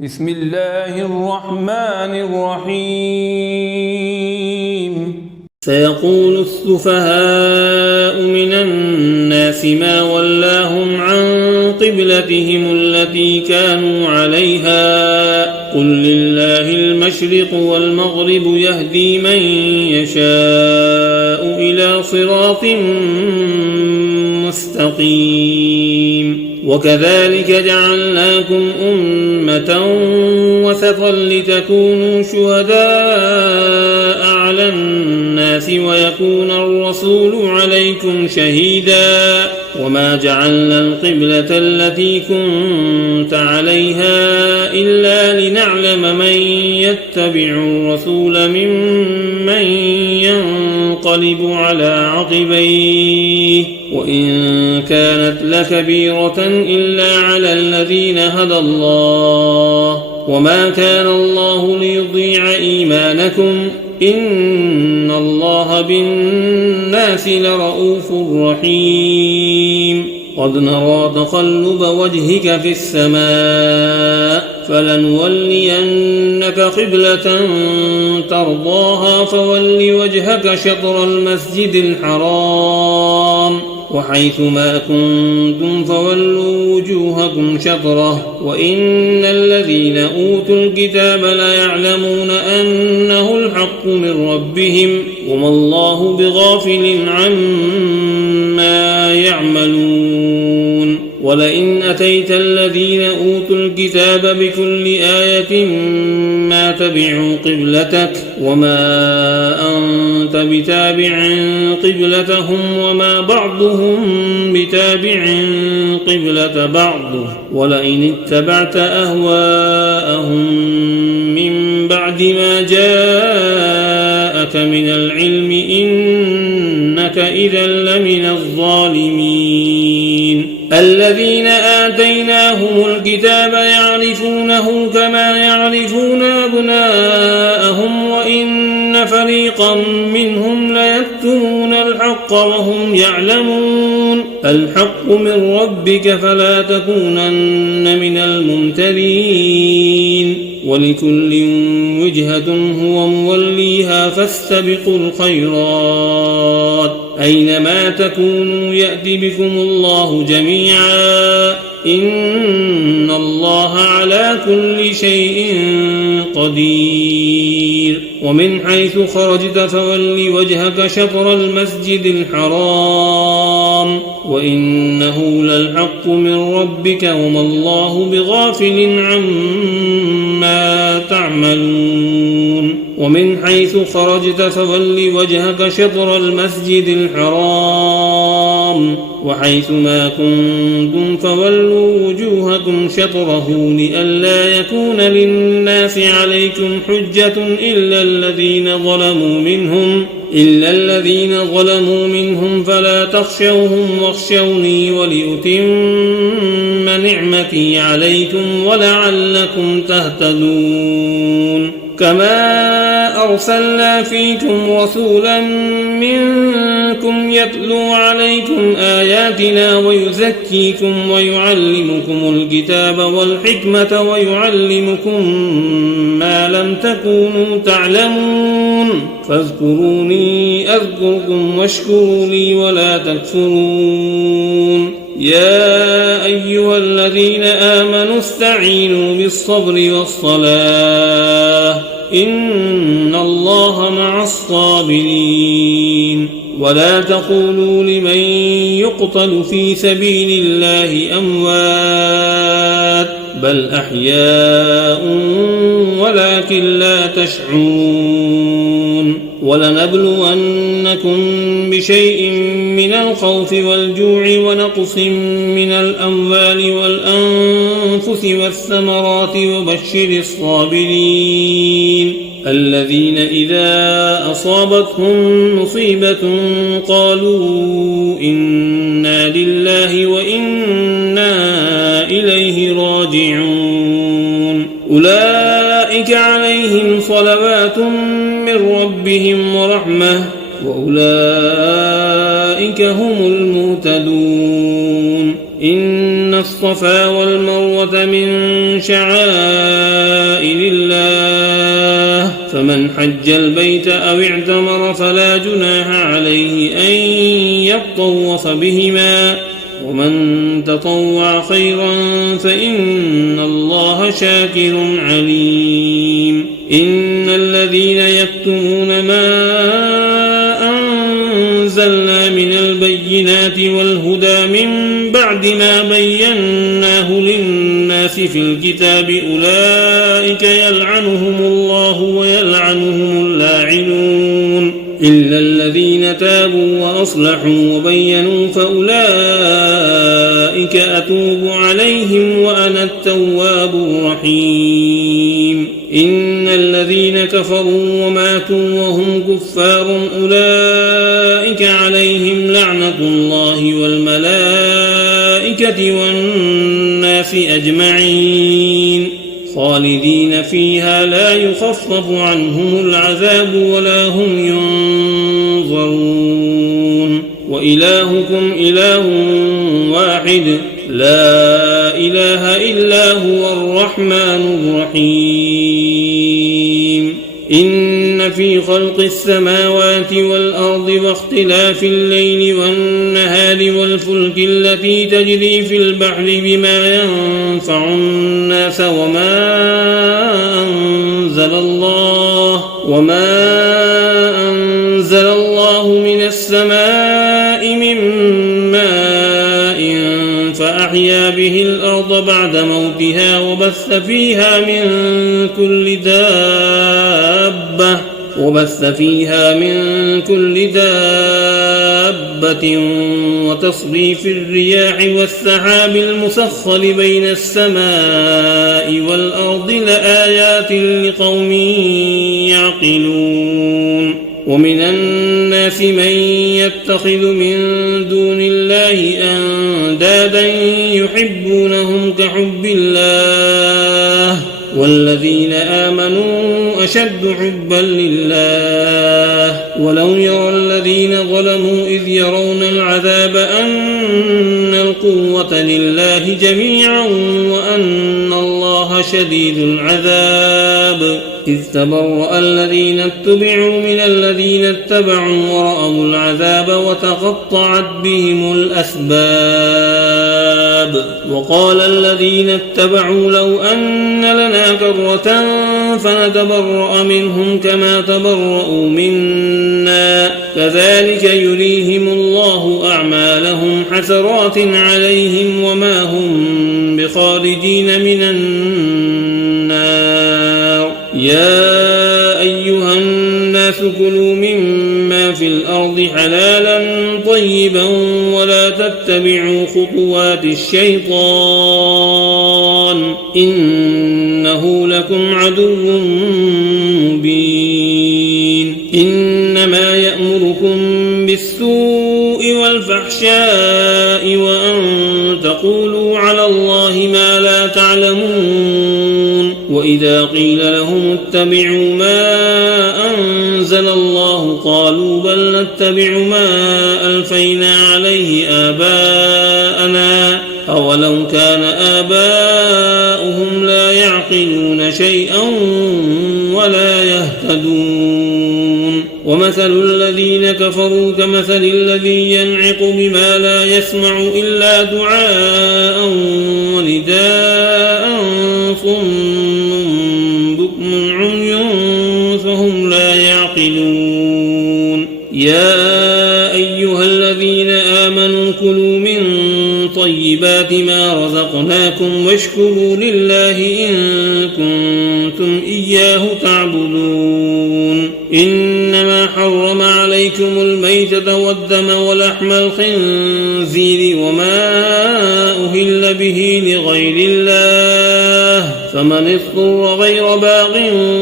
بسم الله الرحمن الرحيم. سيقول السفهاء من الناس ما ولاهم عن قبلتهم التي كانوا عليها قل لله المشرق والمغرب يهدي من يشاء إلى صراط مستقيم. وكذلك جعلناكم أمة وسطا لتكونوا شهداء على الناس ويكون الرسول عليكم شهيدا وما جعلنا القبلة التي كنت عليها إلا لنعلم من يتبع الرسول ممن ينقلب على عقبيه وإن كانت لكبيرة إلا على الذين هدى الله وما كان الله ليضيع إيمانكم إن الله بالناس لرؤوف رحيم. قد نرى تقلب وجهك في السماء فلنولينك قبلة ترضاها فول وجهك شطر المسجد الحرام وحيث ما كنتم فولوا وجوهكم شطره وإن الذين أوتوا الكتاب ليعلمون أنه الحق من ربهم وما الله بغافل عما يعملون. ولئن أتيت الذين أوتوا الكتاب بكل آية ما تبعوا قبلتك وما أنت بتابع قبلتهم وما بعضهم بتابع قبلة بعض ولئن اتبعت أهواءهم من بعد ما جاءك من العلم إنك إذا لمن الظالمين. الذين آتيناهم الكتاب يعرفونه كما يعرفون أبناءهم وإن فريقا منهم ليكتمون الحق وهم يعلمون. الحق من ربك فلا تكونن من الممترين. ولكل وجهة هو موليها فاستبقوا الخيرات أينما تكونوا يأتي بكم الله جميعا إن الله على كل شيء قدير. ومن حيث خرجت فول وجهك شطر المسجد الحرام وإنه للحق من ربك وما الله بغافل عما تعملون. ومن حيث خرجت فول وجهك شطر المسجد الحرام وحيث ما كنتم فولوا وجوهكم شطره لئلا يكون للناس عليكم حجة إلا الذين ظلموا منهم فلا تخشوهم واخشوني ولأتم نعمتي عليكم ولعلكم تهتدون. كما أرسلنا فيكم رسولا منكم يتلو عليكم آياتنا ويزكيكم ويعلمكم الكتاب والحكمة ويعلمكم ما لم تكونوا تعلمون فاذكروني أذكركم واشكروا لي ولا تكفرون. يا أيها الذين آمنوا استعينوا بالصبر والصلاة إن الله مع الصابرين. ولا تقولوا لمن يقتل في سبيل الله أموات بل أحياء ولكن لا تشعرون. ولنبلونكم بشيء من الخوف والجوع ونقص من الأموال والأنفس والثمرات وبشر الصابرين الذين إذا أصابتهم مصيبة قالوا إنا لله وإنا إليه راجعون. أولئك عليهم صلوات من ربهم ورحمة وأولئك هم المهتدون. إن الصفا والمروة من شعائر الله فمن حج البيت أو اعتمر فلا جناح عليه أن يطوف بهما ومن تطوع خيرا فإن الله شاكر عليم إن الذين يكتمون ما أنزلنا من البينات والهدى من بعد ما بيناه للناس في الكتاب أولئك يلعنهم الله ويلعنهم اللاعنون إلا الذين تابوا وأصلحوا وبينوا فأولئك أتوب عليهم وأنا التواب الرحيم إن الذين كفروا وماتوا وهم كفار أولئك عليهم لعنة الله والملائكة والناس أجمعين خالدين فيها لا يخفف عنهم العذاب ولا هم ينظرون وإلهكم إله واحد لا إله إلا هو الرحمن الرحيم إن في خلق السماوات والأرض واختلاف الليل والنهار والفلك التي تجري في البحر بما ينفع الناس وما أنزل الله من السماء من ماء فأحيا به الأرض بعد موتها وبث فيها من كل دابة وتصريف الرياح والسحاب المسخر بين السماء والأرض لآيات لقوم يعقلون ومن الناس من يتخذ من دون الله أندادا يحبونهم كحب الله والذين آمنوا أشد حبا لله ولو يرى الذين ظلموا إذ يرون العذاب أن القوة لله جميعا وأن الله شديد العذاب إذ تبرأ الذين اتبعوا من الذين اتبعوا ورأوا العذاب وتقطعت بهم الأسباب وقال الذين اتبعوا لو أن لنا كرة فنتبرأ منهم كما تبرأوا منا كذلك يريهم الله أعمالهم حسرات عليهم وما هم بخارجين من النار يا أيها الناس كلوا مما في الأرض حلالا طيبا ولا تتبعوا خطوات الشيطان إنه لكم عدو مبين إنما يأمركم بالسوء والفحشاء وأن تقولوا على الله ما لا تعلمون وإذا قيل لهم اتبعوا ما أنزل الله قالوا بل نتبع ما ألفينا عليه آباءنا أولو كان آباؤهم لا يعقلون شيئا ولا يهتدون ومثل الذين كفروا كمثل الذي ينعق بما لا يسمع إلا دعاء ونداء صم بكم عمي فهم لا يعقلون يا أيها الذين آمنوا كلوا من طيبات ما رزقناكم واشكروا لله إن كنتم إياه تعبدون إنما حرم عليكم الميتة والدم ولحم الخنزير وما أهل به لغير الله فمن اضطر غير باغ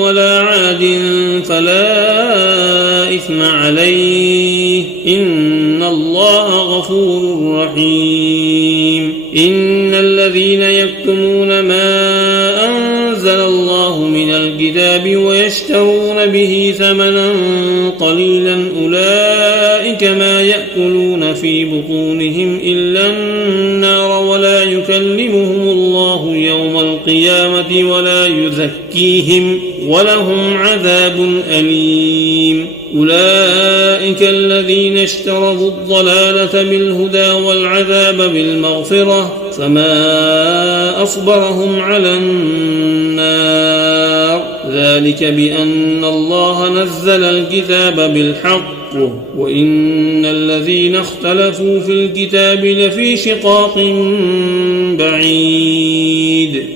ولا عاد فلا إثم عليه إن الله غفور رحيم إن الذين يكتمون ما أنزل الله من الكتاب ويشترون به ثمنا قليلا أولئك ما يأكلون في بطونهم إلا النار ولا يكلمون القيامة ولا يزكيهم ولهم عذاب أليم. أولئك الذين اشتروا الضلالة بالهدى والعذاب بالمغفرة فما أصبرهم على النار ذلك بأن الله نزل الكتاب بالحق وإن الذين اختلفوا في الكتاب لفي شقاق بعيد.